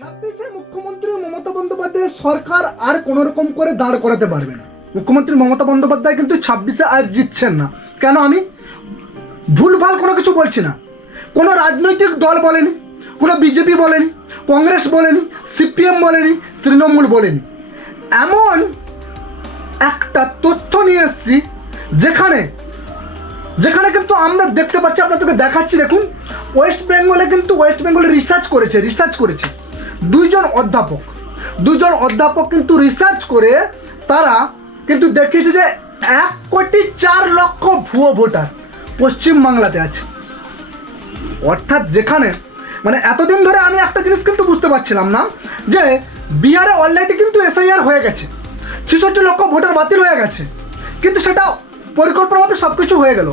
ছাব্বিশে মুখ্যমন্ত্রী মমতা বন্দ্যোপাধ্যায় সরকার আর কোন রকম করে দাঁড় করাতে পারবে না। মুখ্যমন্ত্রী মমতা বন্দ্যোপাধ্যায় কিন্তু ছাব্বিশে আর জিতছেন না। কেন আমি? ভুলভাল কোনো কিছু বলছি না। কোনো রাজনৈতিক দল বলেনি, কোনো বিজেপি বলেনি, কংগ্রেস বলেনি, সিপিএম বলেনি, তৃণমূল বলেনি। এমন একটা তথ্য নিয়ে এসেছি যেখানে যেখানে কিন্তু আমরা দেখতে পাচ্ছি, আপনাদেরকে দেখাচ্ছি, দেখুন, ওয়েস্ট বেঙ্গলে কিন্তু ওয়েস্ট বেঙ্গলে রিসার্চ করেছে রিসার্চ করেছে। দুইজন অধ্যাপক। দুজন অধ্যাপক কিন্তু রিসার্চ করে তারা কিন্তু দেখিয়েছে যে এক কোটি চার লক্ষ ভুয়ো ভোটার পশ্চিমবাংলাতে আছে। অর্থাৎ যেখানে মানে এতদিন ধরে আমি একটা জিনিস কিন্তু বুঝতে পারছিলাম না, যে বিহারে অলরেডি কিন্তু এসআইআর হয়ে গেছে। ছেষট্টি লক্ষ ভোটার বাতিল হয়ে গেছে। কিন্তু সেটা পরিকল্পনাভাবে সব কিছু হয়ে গেল।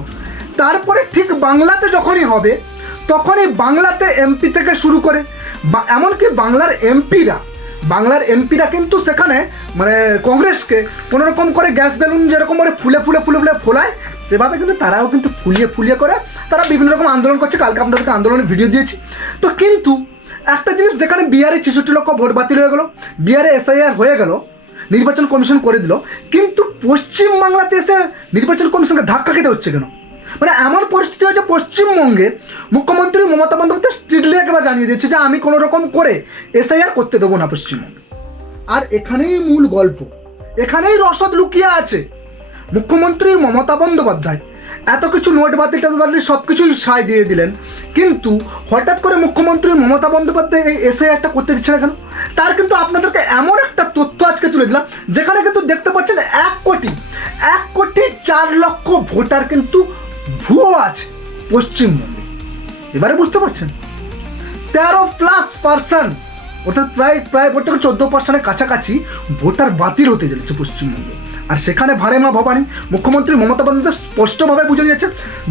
তারপরে ঠিক বাংলাতে যখনই হবে, তখনই বাংলাতে এমপি থেকে শুরু করে বা এমনকি বাংলার এমপিরা বাংলার এমপিরা কিন্তু সেখানে মানে কংগ্রেসকে কোনো রকম করে গ্যাস বেলুন যেরকম করে ফুলে ফুলে ফুলে ফুলে ফোলায়, সেভাবে কিন্তু তারাও কিন্তু ফুলিয়ে ফুলিয়ে করে, তারা বিভিন্ন রকম আন্দোলন করছে। কালকে আপনাদেরকে আন্দোলনের ভিডিও দিয়েছি। তো কিন্তু একটা জিনিস যেখানে বিহারে ছেষট্টি লক্ষ ভোট বাতিল হয়ে গেল, বিহারে এসআইআর হয়ে গেল, নির্বাচন কমিশন করে দিল, কিন্তু পশ্চিমবাংলাতে এসে নির্বাচন কমিশনকে ধাক্কা খেতে হচ্ছে কেন? মানে এমন পরিস্থিতি হয়েছে পশ্চিমবঙ্গে মুখ্যমন্ত্রী মমতা বন্দ্যোপাধ্যায় স্ট্রিটলি একবার জানিয়ে দিয়েছে যে আমি কোনো রকম করে এসআইআর করতে দেবো না পশ্চিমবঙ্গে। আর এখানেই মূল গল্প। এখানেই রসদ লুকিয়ে আছে। মুখ্যমন্ত্রী মমতা বন্দ্যোপাধ্যায় এত কিছু নোট বাতিল টোট বাতিল সব কিছুই সায় দিয়ে দিলেন। কিন্তু হঠাৎ করে মুখ্যমন্ত্রী মমতা বন্দ্যোপাধ্যায় এই এসআইআরটা করতে দিচ্ছে না কেন? তার কিন্তু আপনাদেরকে এমন একটা তথ্য আজকে তুলে দিলাম, যেখানে কিন্তু দেখতে পাচ্ছেন এক কোটি এক কোটি চার লক্ষ ভোটার কিন্তু ভুয়ো আছে পশ্চিমবঙ্গে। এবারে বুঝতে পারছেন? তেরো প্লাস পার্সেন্ট অর্থাৎ প্রায় প্রায় বলতে গেলে চোদ্দ পার্সেন্টের কাছাকাছি ভোটার বাতিল হতে চলেছে পশ্চিমবঙ্গে। আর সেখানে ভাড়ে মা ভবানী, মুখ্যমন্ত্রী মমতা বন্দ্যোপাধ্যায় স্পষ্টভাবে বুঝে দিয়েছে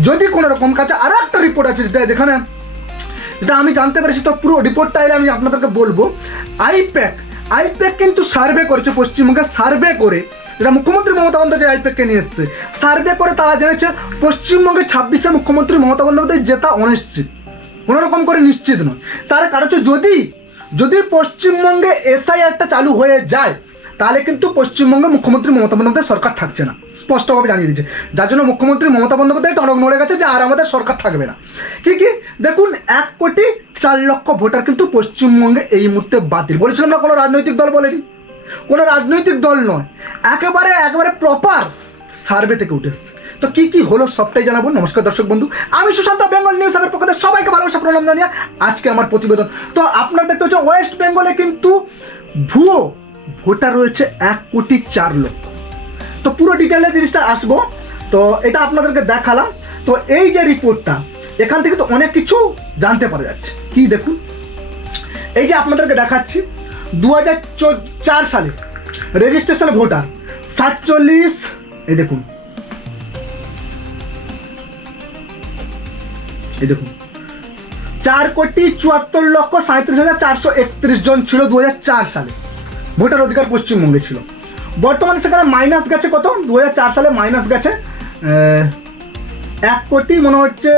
যদি কোনো রকম কাছে আরও একটা রিপোর্ট আছে, যেটা যেখানে, যেটা আমি জানতে পেরেছি, তো পুরো রিপোর্টটা এলে আমি আপনাদেরকে বলব। আইপ্যাক আইপ্যাক কিন্তু সার্ভে করেছে পশ্চিমবঙ্গে। সার্ভে করে যেটা মুখ্যমন্ত্রী মমতা বন্দ্যোপাধ্যায় আইপ্যাককে নিয়ে এসছে। সার্ভে করে তারা জেনেছে পশ্চিমবঙ্গে ছাব্বিশে মুখ্যমন্ত্রী মমতা বন্দ্যোপাধ্যায় জেতা অনিশ্চিত। কোনো রকম করে নিশ্চিত নয়। তার কারণ হচ্ছে যদি যদি পশ্চিমবঙ্গে এসআইআরটা চালু হয়ে যায়, তাহলে কিন্তু পশ্চিমবঙ্গে মুখ্যমন্ত্রী মমতা বন্দ্যোপাধ্যায় সরকার থাকছে না। স্পষ্টভাবে জানিয়ে দিয়েছে। যার জন্য মুখ্যমন্ত্রী মমতা বন্দ্যোপাধ্যায় টনক নড়ে গেছে যে আর আমাদের সরকার থাকবে না। কি কি? দেখুন, এক কোটি চার লক্ষ ভোটার কিন্তু পশ্চিমবঙ্গে এই মুহূর্তে বাতিল। বলেছিলাম না কোনো রাজনৈতিক দল বলেনি? কোনো রাজনৈতিক দল নয়, একেবারে একেবারে প্রপার সার্ভে থেকে উঠে এসছে তো কি কি হলো সবটাই জানাব। নমস্কার দর্শক বন্ধু, আমি সুশান্ত বেঙ্গল নিউজ আমার পক্ষ সবাইকে ভালোবাসা, প্রণাম জানিয়ে আজকে আমার প্রতিবেদন। তো আপনার দেখতে হচ্ছে ওয়েস্ট বেঙ্গলে কিন্তু ভুয়ো ভোটার রয়েছে এক কোটি চার লক্ষ। তো পুরো ডিটেলে জিনিসটা আসব। তো এটা আপনাদেরকে দেখালাম। তো এই যে রিপোর্টটা এখান থেকে তো অনেক কিছু জানতে পারা যাচ্ছে। কি দেখুন? এই যে আপনাদেরকে দেখাচ্ছি দু চার সালে। রেজিস্ট্রেশন ভোটার, সাতচল্লিশ, এই দেখুন। এই দেখুন। চার কোটি চুয়াত্তর লক্ষ সাঁত্রিশ হাজার চারশো একত্রিশ জন ছিল দু সালে। ভোটার অধিকার পশ্চিমবঙ্গে ছিল। বর্তমানে সেখানে মাইনাস গেছে কত? দু সালে মাইনাস গেছে এক কোটি মনে হচ্ছে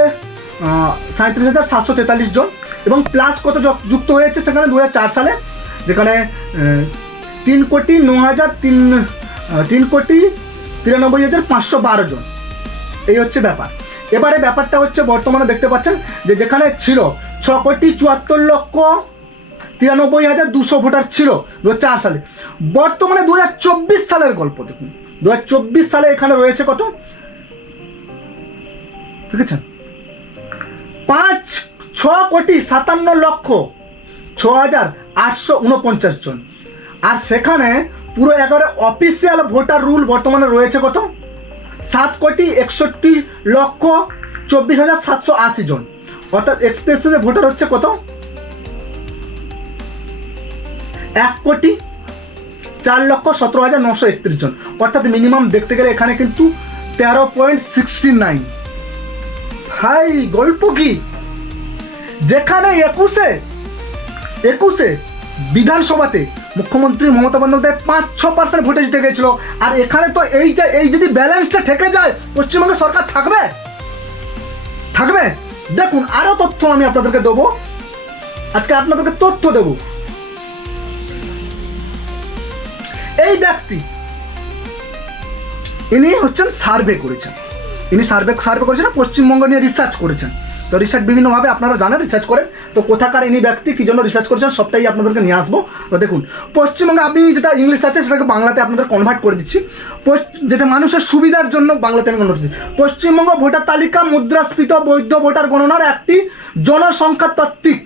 সাঁত্রিশ হাজার সাতশো তেতাল্লিশ জন। এবং প্লাস কত যুক- যুক্ত হয়েছে সেখানে? দু হাজার চার সালে যেখানে তিন কোটি ন হাজার তিন তিন কোটি তিরানব্বই হাজার পাঁচশো বারো জন। এই হচ্ছে ব্যাপার। এবারে ব্যাপারটা হচ্ছে, বর্তমানে দেখতে পাচ্ছেন যে যেখানে ছিল ছ কোটি চুয়াত্তর লক্ষ তিরানব্বই হাজার দুশো ভোটার ছিল দু হাজার চার সালে। বর্তমানে দু হাজার চব্বিশ সালের গল্প দেখুন। দু হাজার চব্বিশ সালে এখানে রয়েছে কত? ঠিক আছে পাঁচ, ছ কোটি সাতান্ন লক্ষ ছ হাজার আটশো উনপঞ্চাশ জন। আর সেখানে পুরো একেবারে অফিসিয়াল ভোটার রুল বর্তমানে রয়েছে কত? সাত কোটি একষট্টি লক্ষ চব্বিশ হাজার সাতশো আশি জন। অর্থাৎ এক্সপ্রেসে ভোটার হচ্ছে কত? এক কোটি চার লক্ষ সতেরো হাজার নশো একত্রিশ জন। অর্থাৎ মিনিমাম দেখতে গেলে এখানে কিন্তু তেরো পয়েন্ট সিক্সটি নাইন ভাই গল্প কি? যেখানে একুশে একুশে বিধানসভাতে মুখ্যমন্ত্রী মমতা বন্দ্যোপাধ্যায় পাঁচ, ছ পার্সেন্ট ভোটে জিতে গেছিল। আর এখানে তো এইটা, এই যদি ব্যালেন্সটা ঠেকে যায়, পশ্চিমবঙ্গে সরকার থাকবে? থাকবে? দেখুন আরও তথ্য আমি আপনাদেরকে দেবো। আজকে আপনাদেরকে তথ্য দেব। এই ব্যক্তি, ইনি হচ্ছেন সার্ভে করেছেন। ইনি সার্ভে সার্ভে করেছেন, পশ্চিমবঙ্গ নিয়ে রিসার্চ করেছেন। তো রিসার্চ বিভিন্নভাবে আপনারা জানেন রিসার্চ করেন। তো কোথাকার ইনি ব্যক্তি, কী জন্য রিসার্চ করেছেন, সবটাই আপনাদেরকে নিয়ে আসব। তো দেখুন, পশ্চিমবঙ্গে আপনি যেটা ইংলিশ আছে, সেটাকে বাংলাতে আপনাদের কনভার্ট করে দিচ্ছি। যেটা মানুষের সুবিধার জন্য বাংলাতে আমি কনভার্ট করছি। পশ্চিমবঙ্গ ভোটার তালিকা, মুদ্রাস্ফীত বৈধ ভোটার গণনার একটি জনসংখ্যা তাত্ত্বিক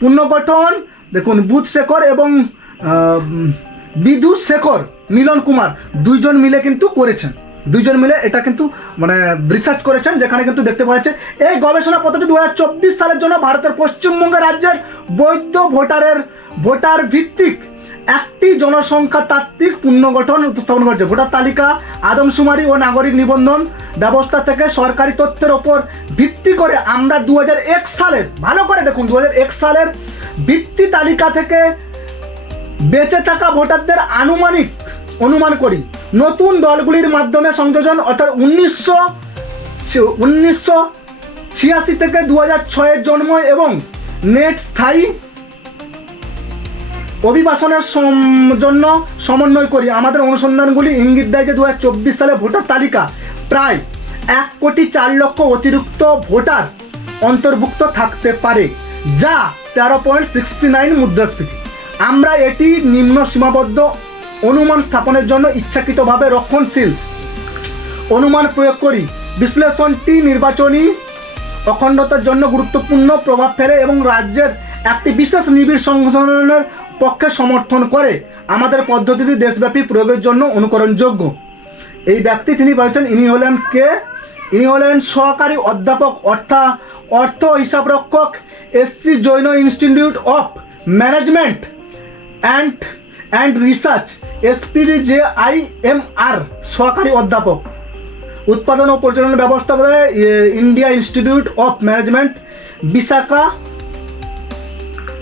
পুনর্গঠন, দেখুন বুথ শেখর এবং বিদু শেখর, মিলন কুমার, দুইজন মিলে কিন্তু করেছেন। দুইজন মিলে এটা কিন্তু মানে রিসার্চ করেছেন, যেখানে কিন্তু দেখতে পাওয়া যাচ্ছে, এই গবেষণা পদ্ধতি দু হাজার চব্বিশ সালের জন্য ভারতের পশ্চিমবঙ্গ রাজ্যের বৈধ ভোটারের, ভোটার ভিত্তিক একটি জনসংখ্যা তাত্ত্বিক পুনর্গঠন উপস্থাপন করেছে। ভোটার তালিকা, আদমশুমারি ও নাগরিক নিবন্ধন ব্যবস্থা থেকে সরকারি তথ্যের ওপর ভিত্তি করে আমরা দু হাজার এক সালের ভালো করে দেখুন দু হাজার এক সালের ভিত্তি তালিকা থেকে বেঁচে থাকা ভোটারদের আনুমানিক, অনুমান করি নতুন দলগুলির মাধ্যমে সংযোজন, অর্থাৎ উনিশশো উনিশশো ছিয়াশি থেকে দু হাজার ছয়ের জন্ম এবং নেট স্থায়ী অভিবাসনের জন্য সমন্বয় করি। আমাদের অনুসন্ধানগুলি ইঙ্গিত দেয় যে দু হাজার চব্বিশ সালে ভোটার তালিকা প্রায় এক কোটি চার লক্ষ অতিরিক্ত ভোটার অন্তর্ভুক্ত থাকতে পারে, যা তেরো পয়েন্ট সিক্সটি নাইন মুদ্রাস্ফীতি। আমরা এটি নিম্ন সীমাবদ্ধ অনুমান স্থাপনের জন্য ইচ্ছাকৃতভাবে রক্ষণশীল। অনুমান প্রয়োগ করি। বিশ্লেষণটি নির্বাচনী অখণ্ডতার জন্য গুরুত্বপূর্ণ প্রভাব ফেলে এবং রাজ্যের একটি বিশেষ নিবিড় সংশোধনের পক্ষে সমর্থন করে। আমাদের পদ্ধতিটি দেশব্যাপী প্রয়োগের জন্য অনুকরণযোগ্য। এই ব্যক্তি তিনি বলছেন, ইনি হলেন কে? ইনি হলেন সহকারী অধ্যাপক, অর্থা, অর্থ হিসাবরক্ষক SC Jain Institute of Management and and Research. SPD J I M R সহকারী অধ্যাপক, উৎপাদন ও পরিচালনা ব্যবস্থাপনায় India Institute of Management,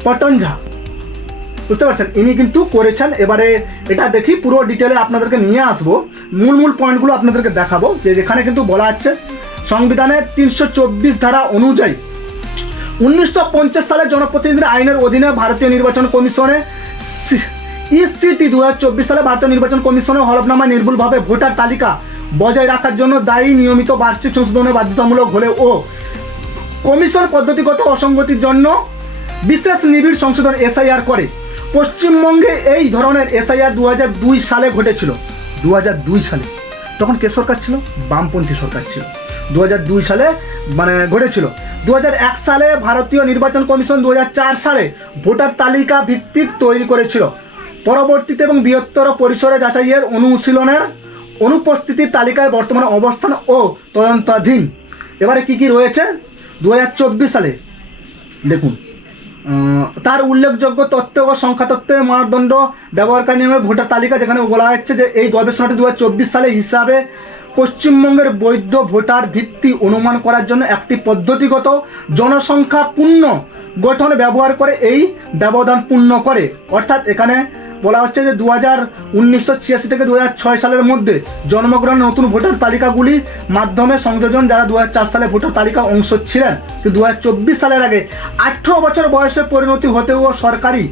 Visakhapatnam. বুঝতে পারছেন? ইনি কিন্তু করেছেন। এবারে এটা দেখি পুরো ডিটেলে আপনাদেরকে নিয়ে আসব। মূল মূল পয়েন্টগুলো আপনাদেরকে দেখাবো। যে যেখানে কিন্তু বলা হচ্ছে সংবিধানের তিনশো চব্বিশ ধারা অনুযায়ী উনিশশো পঞ্চাশ সালে জনপ্রতিনিধি আইনের অধীনে ভারতীয় নির্বাচন কমিশনে ইসিটি দু হাজার চব্বিশ সালে ভারতীয় নির্বাচন কমিশনের হলফনামা নির্ভুলভাবে ভোটার তালিকা বজায় রাখার জন্য দায়ী নিয়মিত বার্ষিক সংশোধনে বাধ্যতামূলক হলেও ও। কমিশন পদ্ধতিগত অসঙ্গতির জন্য বিশেষ নিবিড় সংশোধন এসআইআর করে। পশ্চিমবঙ্গে এই ধরনের এসআইআর দু দুই সালে ঘটেছিল। দু দুই সালে। তখন কে সরকার ছিল? বামপন্থী সরকার ছিল। দু দুই সালে মানে ঘটেছিল। দু এক সালে ভারতীয় নির্বাচন কমিশন দুই হাজার চার সালে ভোটার তালিকা ভিত্তিক তৈরি করেছিল। পরবর্তীতে এবং বৃহত্তর পরিসরে যাচাইয়ের অনুশীলনের অনুপস্থিতির তালিকায় বর্তমানে অবস্থান ও তদন্তাধীন। এবারে কি কি রয়েছে? দু হাজার চব্বিশ সালে, দেখুন তার উল্লেখযোগ্য তথ্য ও সংখ্যা তত্ত্বের মানদণ্ড ব্যবহারকারী নিয়মে ভোটার তালিকা যেখানে বলা হচ্ছে যে এই গবেষণাটি দু হাজার চব্বিশ সালে হিসাবে পশ্চিমবঙ্গের বৈধ ভোটার ভিত্তি অনুমান করার জন্য একটি পদ্ধতিগত জনসংখ্যা পূর্ণ গঠন ব্যবহার করে এই ব্যবধান পূর্ণ করে। অর্থাৎ এখানে বলা হচ্ছে যে দু হাজার উনিশশো ছিয়াশি থেকে দু হাজার ছয় সালের মধ্যে জন্মগ্রহণ নতুন ভোটার তালিকাগুলির মাধ্যমে সংযোজন যারা দু চার সালে ভোটার তালিকা অংশ ছিলেন। দু সালের আগে আঠেরো বছর বয়সে পরিণতি হতেও সরকারি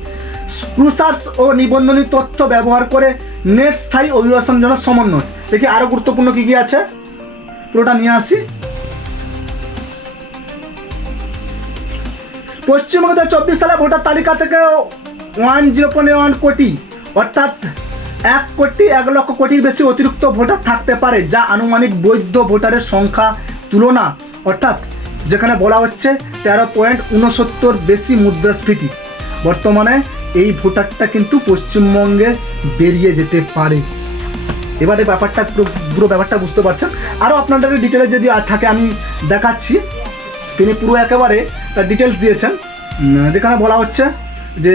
ক্রুসার্স ও নিবন্ধনী তথ্য ব্যবহার করে নেট স্থায়ী অভিবাসন জন্য সমন্বয়। দেখি আরও গুরুত্বপূর্ণ কী কী আছে। পুরোটা নিয়ে আসি। পশ্চিমবঙ্গ চব্বিশ সালে ভোটার তালিকা থেকে ওয়ান জিরো পয়েন্ট ওয়ান কোটি অর্থাৎ এক কোটি, এক লক্ষ কোটির বেশি অতিরিক্ত ভোটার থাকতে পারে, যা আনুমানিক বৈধ ভোটারের সংখ্যা তুলনা, অর্থাৎ যেখানে বলা হচ্ছে তেরো পয়েন্ট উনসত্তর বেশি মুদ্রাস্ফীতি। বর্তমানে এই ভোটারটা কিন্তু পশ্চিমবঙ্গে বেরিয়ে যেতে পারে। এবারে ব্যাপারটা পুরো পুরো ব্যাপারটা বুঝতে পারছেন? আরও আপনাদের ডিটেলে যদি থাকে, আমি দেখাচ্ছি। তিনি পুরো একেবারে তার ডিটেলস দিয়েছেন যেখানে বলা হচ্ছে যে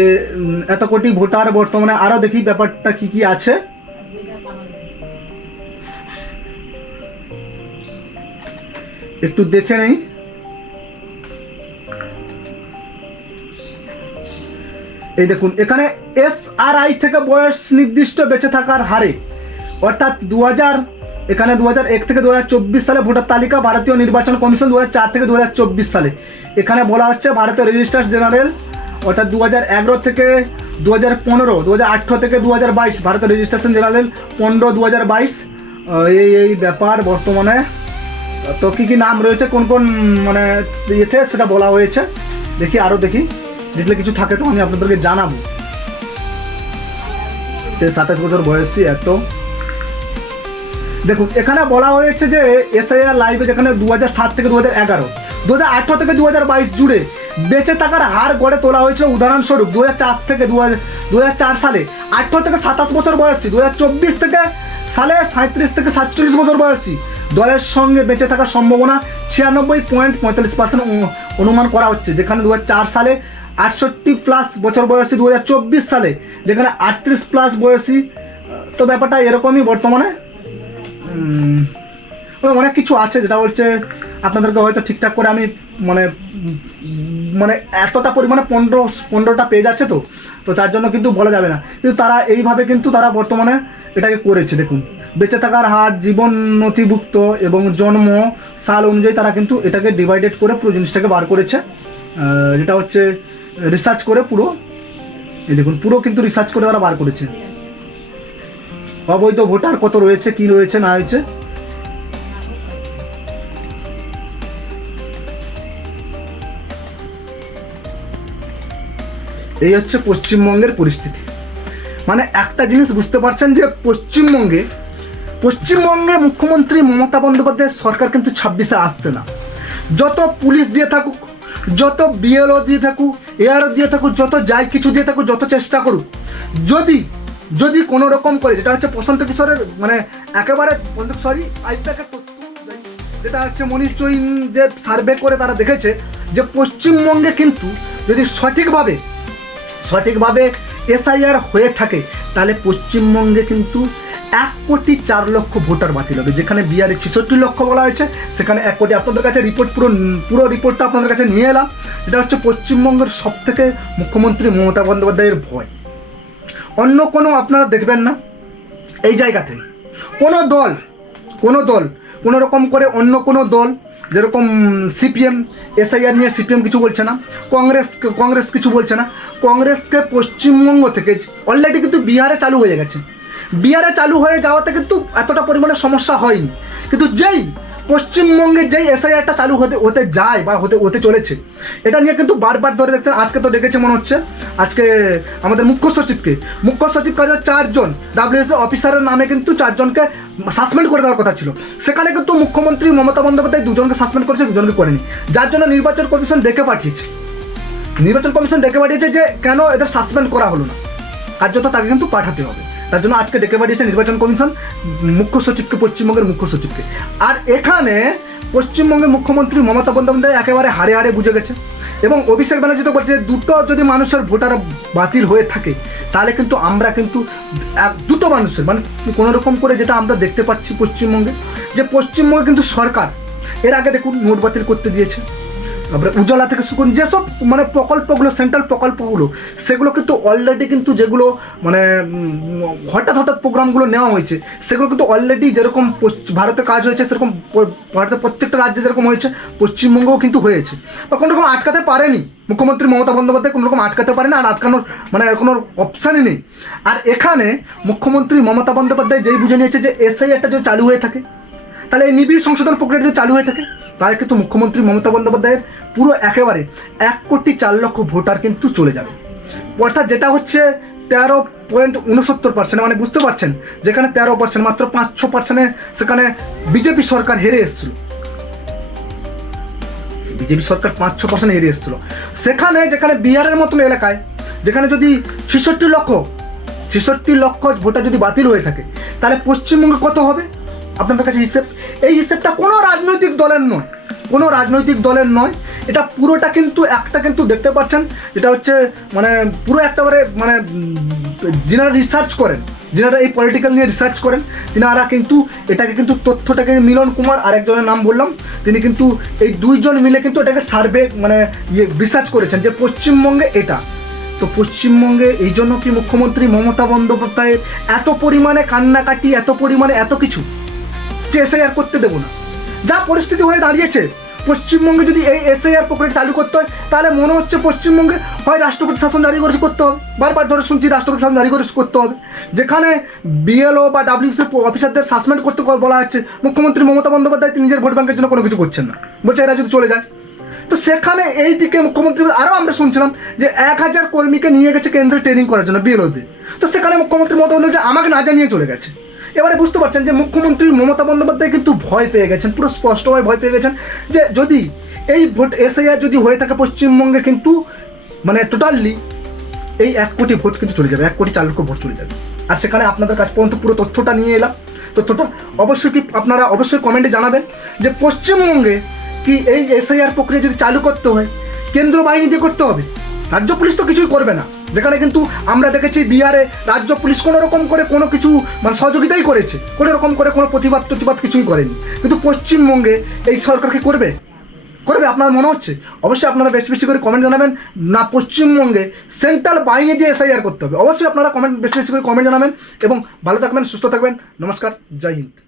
এত কোটি ভোটার বর্তমানে আরও দেখি ব্যাপারটা কি কি আছে। একটু দেখে নেই। এই দেখুন, এখানে এস আর আই থেকে বয়স নির্দিষ্ট বেঁচে থাকার হারে, অর্থাৎ দু হাজার এখানে দু এক থেকে দু হাজার চব্বিশ সালে ভোটার তালিকা, ভারতীয় নির্বাচন কমিশন দু হাজার চার থেকে দু সালে। এখানে বলা হচ্ছে ভারতীয় রেজিস্ট্রার জেনারেল অর্থাৎ দু হাজার এগারো থেকে দু হাজার পনেরো দু হাজার আঠেরো থেকে দু হাজার বাইশ ভারতের রেজিস্ট্রেশন জেনারেল, পনেরো দু হাজার বাইশ এই এই ব্যাপার বর্তমানে। তো কী কী নাম রয়েছে, কোন কোন মানে ইয়েতে সেটা বলা হয়েছে। দেখি আরও দেখি। দেখলে কিছু থাকে তো আমি আপনাদেরকে জানাব। সাতাশ বছর বয়সী এত। দেখুন, এখানে বলা হয়েছে যে এসআইআর লাইভে যেখানে দু সাত থেকে দু হাজার এগারো দু হাজার আঠেরো থেকে দু হাজার বাইশ জুড়ে বেঁচে থাকার হার গড়ে তোলা হয়েছিল উদাহরণস্বরূপ দু থেকে দু হাজার সালে আঠেরো থেকে সাতাশ বছর বয়সী দু হাজার চব্বিশ থেকে সালে সাঁত্রিশ থেকে সাতচল্লিশ বছর বয়সী দলের সঙ্গে বেঁচে থাকার সম্ভাবনা ছিয়ানব্বই পয়েন্ট পঁয়তাল্লিশ পার্সেন্ট অনুমান করা হচ্ছে। যেখানে দু হাজার চার সালে আটষট্টি প্লাস বছর বয়সী দু হাজার চব্বিশ সালে যেখানে আটত্রিশ প্লাস বয়সী, তো ব্যাপারটা এরকমই বর্তমানে। অনেক কিছু আছে যেটা বলছে, আপনাদেরকে হয়তো ঠিকঠাক করে আমি মানে মানে এতটা পরিমাণে পনেরো, পনেরোটা পেজ আছে তো তো তার জন্য কিন্তু বলা যাবে না। কিন্তু তারা এইভাবে কিন্তু তারা বর্তমানে এটাকে করেছে, দেখুন। বেঁচে থাকার হার, জীবন নথিভুক্ত এবং জন্ম, সাল অনুযায়ী তারা কিন্তু এটাকে ডিভাইডেড করে পুরো জিনিসটাকে বার করেছে। যেটা হচ্ছে রিসার্চ করে পুরো, এই দেখুন, পুরো কিন্তু রিসার্চ করে তারা বার করেছে। অবৈধ ভোটার কত রয়েছে, কি রয়েছে, না হয়েছে এই হচ্ছে পশ্চিমবঙ্গের পরিস্থিতি। মানে একটা জিনিস বুঝতে পারছেন যে পশ্চিমবঙ্গে পশ্চিমবঙ্গে মুখ্যমন্ত্রী মমতা বন্দ্যোপাধ্যায়ের সরকার কিন্তু ছাব্বিশে আসছে না। যত পুলিশ দিয়ে থাকুক, যত বিএলও দিয়ে থাকুক এআরও দিয়ে থাকুক, যত যাই কিছু দিয়ে থাকুক, যত চেষ্টা করুক, যদি যদি কোনো রকম করে, যেটা হচ্ছে প্রশান্ত কিশোরের মানে একেবারে সরি আইপ্যাকের তথ্য যেটা হচ্ছে মনীষ চৈন যে সার্ভে করে তারা দেখেছে যে পশ্চিমবঙ্গে কিন্তু যদি সঠিকভাবে সঠিকভাবে এসআইআর হয়ে থাকে, তাহলে পশ্চিমবঙ্গে কিন্তু এক কোটি চার লক্ষ ভোটার বাতিল হবে, যেখানে বিহারে ছেষট্টি লক্ষ বলা হয়েছে, সেখানে এক কোটি আপনাদের কাছে রিপোর্ট পুরো পুরো রিপোর্টটা আপনাদের কাছে নিয়ে এলাম, এটা হচ্ছে পশ্চিমবঙ্গের সব থেকে মুখ্যমন্ত্রী মমতা বন্দ্যোপাধ্যায়ের ভয়। অন্য কোনো আপনারা দেখবেন না, এই জায়গাতে। কোনো দল কোনো দল, কোনো রকম করে অন্য কোনো দল যেরকম সিপিএম, এসআইআর নিয়ে সিপিএম কিছু বলছে না, কংগ্রেস কংগ্রেস কিছু বলছে না, কংগ্রেসকে পশ্চিমবঙ্গ থেকে অলরেডি কিন্তু বিহারে চালু হয়ে গেছে। বিহারে চালু হয়ে যাওয়াতে কিন্তু এতটা পরিমাণে সমস্যা হয়নি। কিন্তু যেই পশ্চিমবঙ্গে যেই এসআইআরটা চালু হতে হতে যায় বা হতে হতে চলেছে, এটা নিয়ে কিন্তু বারবার ধরে দেখছেন, আজকে তো ডেকেছে মনে হচ্ছে, আজকে আমাদের মুখ্য সচিবকে। মুখ্য সচিব কাজের চারজন ডাব্লিউএসএ অফিসারের নামে কিন্তু চারজনকে সাসপেন্ড করে দেওয়ার কথা ছিল। সেখানে কিন্তু মুখ্যমন্ত্রী মমতা বন্দ্যোপাধ্যায় দুজনকে সাসপেন্ড করেছে, দুজনকে করেনি। যার জন্য নির্বাচন কমিশন ডেকে পাঠিয়েছে। নির্বাচন কমিশন ডেকে পাঠিয়েছে যে, কেন এদের সাসপেন্ড করা হলো না? কার্যত তাকে কিন্তু পাঠাতে হবে। তার জন্য আজকে ডেকে পাঠিয়েছে নির্বাচন কমিশন, মুখ্য সচিবকে, পশ্চিমবঙ্গের মুখ্য সচিবকে। আর এখানে পশ্চিমবঙ্গের মুখ্যমন্ত্রী মমতা বন্দ্যোপাধ্যায় একেবারে হারে হারে বুঝে গেছে। এবং অভিষেক ব্যানার্জি তো বলছে দুটো যদি মানুষের ভোটার বাতিল হয়ে থাকে, তাহলে কিন্তু আমরা কিন্তু এক, দুটো মানুষের মানে কোনো রকম করে যেটা আমরা দেখতে পাচ্ছি পশ্চিমবঙ্গে, যে পশ্চিমবঙ্গে কিন্তু সরকার, এর আগে দেখুন নোট বাতিল করতে দিয়েছে। তারপরে উজ্জ্বলা থেকে শুকুন যেসব মানে প্রকল্পগুলো সেন্ট্রাল প্রকল্পগুলো সেগুলো কিন্তু অলরেডি কিন্তু যেগুলো মানে হঠাৎ হঠাৎ প্রোগ্রামগুলো নেওয়া হয়েছে, সেগুলো কিন্তু অলরেডি যেরকম ভারতে কাজ হয়েছে, সেরকম ভারতের প্রত্যেকটা রাজ্যে যেরকম হয়েছে, পশ্চিমবঙ্গেও কিন্তু হয়েছে। বা কোনো রকম আটকাতে পারেনি। মুখ্যমন্ত্রী মমতা বন্দ্যোপাধ্যায় কোনো রকম আটকাতে পারে না আর আটকানোর মানে কোনো অপশানই নেই। আর এখানে মুখ্যমন্ত্রী মমতা বন্দ্যোপাধ্যায় যেই বুঝে নিয়েছে যে এসআইআরটা যদি চালু হয়ে থাকে, তাহলে এই নিবিড় সংশোধন প্রক্রিয়া যদি চালু হয়ে থাকে তাহলে কিন্তু মুখ্যমন্ত্রী মমতা বন্দ্যোপাধ্যায়ের পুরো একেবারে এক কোটি চার লক্ষ ভোটার কিন্তু চলে যাবে। অর্থাৎ যেটা হচ্ছে তেরো পয়েন্ট উনসত্তর পার্সেন্ট মানে বুঝতে পারছেন? যেখানে তেরো পার্সেন্ট মাত্র পাঁচ ছ পার্সেন্টে সেখানে বিজেপি সরকার হেরে এসেছিল। বিজেপি সরকার পাঁচ ছ পার্সেন্ট হেরে এসেছিল। সেখানে যেখানে বিহারের মতন এলাকায়, যেখানে যদি ছেষট্টি লক্ষ ছেষট্টি লক্ষ ভোটার যদি বাতিল হয়ে থাকে, তাহলে পশ্চিমবঙ্গে কত হবে? আপনাদের কাছে হিসেব, এই হিসেবটা কোনো রাজনৈতিক দলের নয়। কোনো রাজনৈতিক দলের নয়। এটা পুরোটা কিন্তু, একটা কিন্তু দেখতে পাচ্ছেন, যেটা হচ্ছে মানে পুরো একেবারে মানে যিনারা রিসার্চ করেন, যিনারা এই পলিটিক্যাল নিয়ে রিসার্চ করেন, তিনারা কিন্তু এটাকে কিন্তু তথ্যটাকে মিলন কুমার আরেকজনের নাম বললাম, তিনি কিন্তু এই দুইজন মিলে কিন্তু এটাকে সার্ভে মানে ইয়ে রিসার্চ করেছেন যে পশ্চিমবঙ্গে এটা। তো পশ্চিমবঙ্গে এই জন্য কি মুখ্যমন্ত্রী মমতা বন্দ্যোপাধ্যায়ের এত পরিমাণে কান্নাকাটি, এত পরিমাণে এত কিছু, যে এসআইআর করতে দেবো না। যা পরিস্থিতি হয়ে দাঁড়িয়েছে পশ্চিমবঙ্গে যদি এই এসআইআর প্রক্রিয়া চালু করতে হয়, তাহলে মনে হচ্ছে পশ্চিমবঙ্গে হয় রাষ্ট্রপতি শাসন জারি করে করতে হবে। বারবার ধরে শুনছি রাষ্ট্রপতি শাসন জারি করে করতে হবে। যেখানে বিএলও বা ডাব্লিউসি অফিসারদের সাসপেন্ড করতে বলা হচ্ছে, মুখ্যমন্ত্রী মমতা বন্দ্যোপাধ্যায় তিনি নিজের ভোট ব্যাংকের জন্য কোনো কিছু করছেন না। বলছে এরা যদি চলে যায়। তো সেখানে এই দিকে মুখ্যমন্ত্রী আরও আমরা শুনছিলাম যে এক হাজার কর্মীকে নিয়ে গেছে কেন্দ্রে ট্রেনিং করার জন্য বিএলওতে তো সেখানে মুখ্যমন্ত্রী মমতা বন্দ্যোপাধ্যায় আমাকে না জানিয়ে চলে গেছে। এবারে বুঝতে পারছেন যে মুখ্যমন্ত্রী মমতা বন্দ্যোপাধ্যায় কিন্তু ভয় পেয়ে গেছেন, পুরো স্পষ্টভাবে ভয় পেয়ে গেছেন যে যদি এই ভোট এসআইআর যদি হয়ে থাকে পশ্চিমবঙ্গে কিন্তু মানে টোটালি এই এক কোটি ভোট কিন্তু চলে যাবে, এক কোটি চার লক্ষ ভোট চলে যাবে। আর সেখানে আপনাদের কাছ পর্যন্ত পুরো তথ্যটা নিয়ে এলাম। তথ্যটা অবশ্যই কি আপনারা অবশ্যই কমেন্টে জানাবেন যে পশ্চিমবঙ্গে কি এই এসআইআর প্রক্রিয়া যদি চালু করতে হয় কেন্দ্র বাহিনী দিয়ে করতে হবে? রাজ্য পুলিশ তো কিছুই করবে না। যেখানে কিন্তু আমরা দেখেছি বিহারে রাজ্য পুলিশ কোনো রকম করে কোনো কিছু মানে সহযোগিতাই করেছে। কোনো রকম করে কোনো প্রতিবাদ প্রতিবাদ কিছুই করেনি। কিন্তু পশ্চিমবঙ্গে এই সরকার কি করবে? করবে? আপনার মনে হচ্ছে? অবশ্যই আপনারা বেশি বেশি করে কমেন্ট জানাবেন। না, পশ্চিমবঙ্গে সেন্ট্রাল বাহিনী দিয়ে এসআইআর করতে হবে। অবশ্যই আপনারা কমেন্ট বেশি বেশি করে কমেন্ট জানাবেন এবং ভালো থাকবেন, সুস্থ থাকবেন। নমস্কার, জয় হিন্দ।